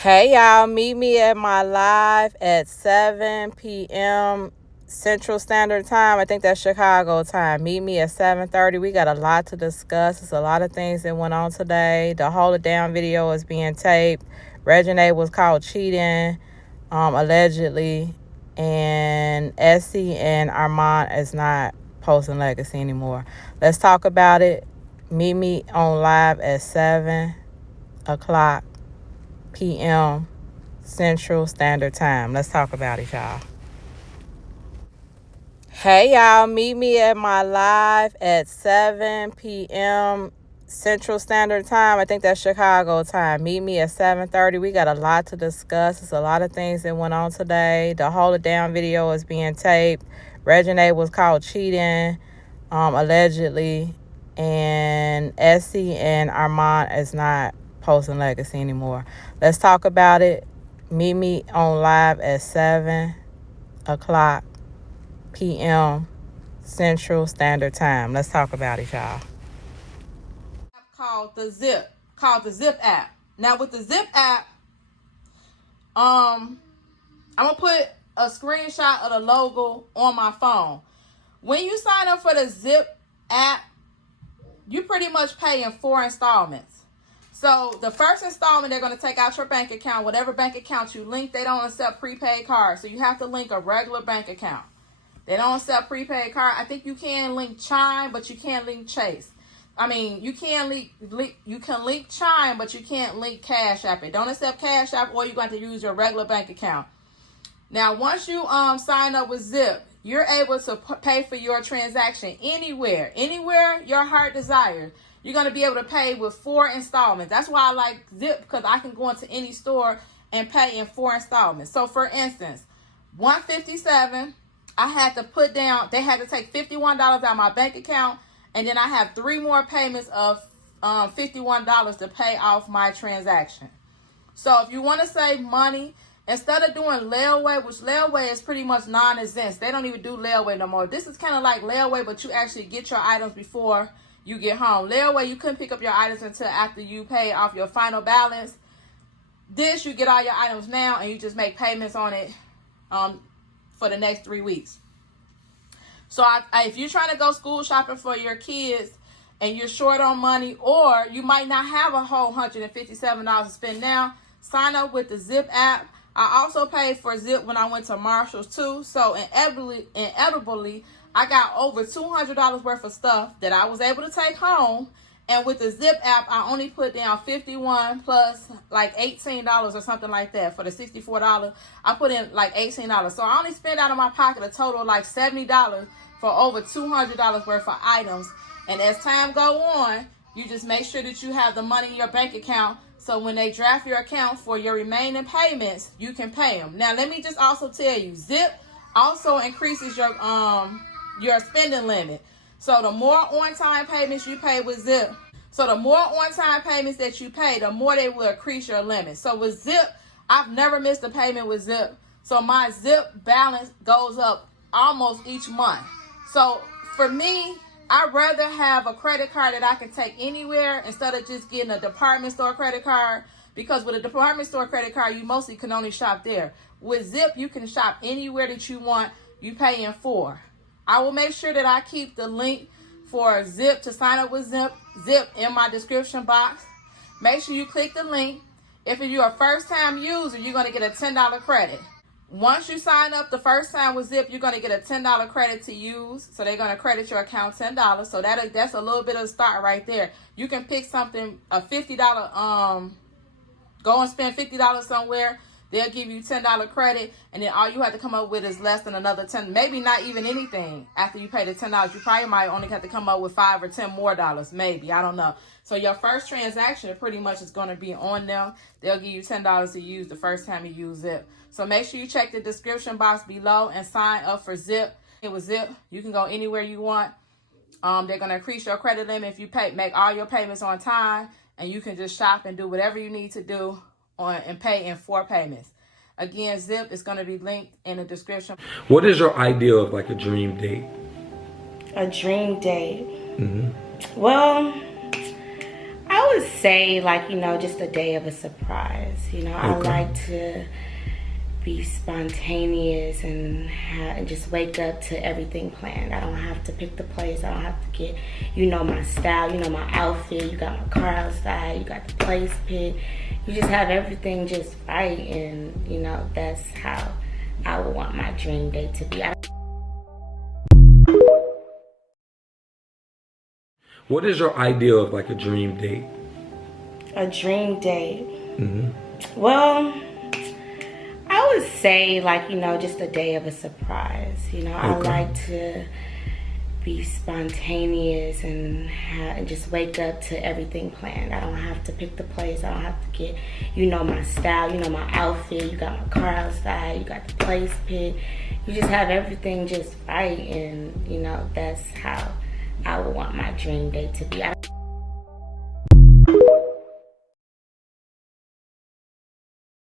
Hey y'all, meet me at my live at 7 p.m. Central Standard Time. I think that's Chicago time. Meet me at 7:30. We got a lot to discuss. There's a lot of things that went on today. The Hold It Down video is being taped. REGINAE was caught cheating, allegedly. And Essie and Armon is not posting legacy anymore. Let's talk about it. Meet me on live at 7 o'clock p.m. Central Standard Time. Let's talk about it, y'all. Hey, y'all. Meet me at my live at 7 p.m. Central Standard Time. I think that's Chicago time. Meet me at 7:30. We got a lot to discuss. There's a lot of things that went on today. The Hold It Down video is being taped. REGINAE was caught cheating, allegedly. And Essie and Armon is not posting legacy anymore. Let's talk about it. Meet me on live at 7 o'clock p.m. Central Standard Time. Let's talk about it, y'all. Called the Zip app. Now with the Zip app, I'm gonna put a screenshot of the logo on my phone. When you sign up for the Zip app, you pretty much pay in 4 installments. So the first installment, they're going to take out your bank account. Whatever bank account you link, they don't accept prepaid cards. So you have to link a regular bank account. They don't accept prepaid card. I think you can link Chime, but you can't link Chase. I mean, you can link Chime, but you can't link Cash App. It don't accept Cash App, or you're going to use your regular bank account. Now, once you sign up with Zip, you're able to pay for your transaction anywhere your heart desires. You're going to be able to pay with 4 installments. That's why I like Zip, because I can go into any store and pay in 4 installments. So, for instance, $157, I had to put down, they had to take $51 out of my bank account, and then I have 3 more payments of $51 to pay off my transaction. So, if you want to save money, instead of doing layaway, which layaway is pretty much non-exempt, they don't even do layaway no more. This is kind of like layaway, but you actually get your items before you get home. Layaway, you couldn't pick up your items until after you pay off your final balance. This, you get all your items now, and you just make payments on it for the next 3 weeks. So if you're trying to go school shopping for your kids and you're short on money, or you might not have a whole $157 to spend now, sign up with the Zip app. I also paid for Zip when I went to Marshall's too. So inevitably, I got over $200 worth of stuff that I was able to take home. And with the Zip app, I only put down $51 plus like $18 or something like that. For the $64, I put in like $18. So I only spent out of my pocket a total of like $70 for over $200 worth of items. And as time go on, you just make sure that you have the money in your bank account, so when they draft your account for your remaining payments, you can pay them. Now, let me just also tell you, Zip also increases your spending limit. So the more on-time payments you pay with Zip, so the more on-time payments that you pay, the more they will increase your limit. So with Zip, I've never missed a payment with Zip. So my Zip balance goes up almost each month. So for me, I'd rather have a credit card that I can take anywhere instead of just getting a department store credit card, because with a department store credit card, you mostly can only shop there. With Zip, you can shop anywhere that you want. You pay in 4. I will make sure that I keep the link for Zip to sign up with Zip in my description box. Make sure you click the link. If you're a first-time user, you're going to get a $10 credit. Once you sign up the first time with Zip, you're going to get a $10 credit to use. So they're going to credit your account $10. So that's a little bit of a start right there. You can pick something, a $50, go and spend $50 somewhere. They'll give you $10 credit, and then all you have to come up with is less than another $10, maybe not even anything. After you pay the $10, you probably might only have to come up with $5 or $10 more, maybe, I don't know. So your first transaction pretty much is going to be on them. They'll give you $10 to use the first time you use Zip. So make sure you check the description box below and sign up for Zip. With Zip, you can go anywhere you want. They're going to increase your credit limit if you make all your payments on time, and you can just shop and do whatever you need to do and pay in 4 payments. Again, Zip is going to be linked in the description. What is your idea of like a dream date? A dream date? Well, I I would say, like, you know, just a day of a surprise. You know, I like to be spontaneous and just wake up to everything planned. I don't have to pick the place. I don't have to get, you know, my style, you know, my outfit. You got my car outside. You got the place picked. You just have everything just right, and, you know, that's how I would want my dream day to be. What is your idea of like a dream date? A dream date? Well, I would say, like, you know, just a day of a surprise. You know, I like to be spontaneous and just wake up to everything planned. I don't have to pick the place. I don't have to get, you know, my style, you know, my outfit. You got my car outside. You got the place picked. You just have everything just right, and, you know, that's how I would want my dream day to be.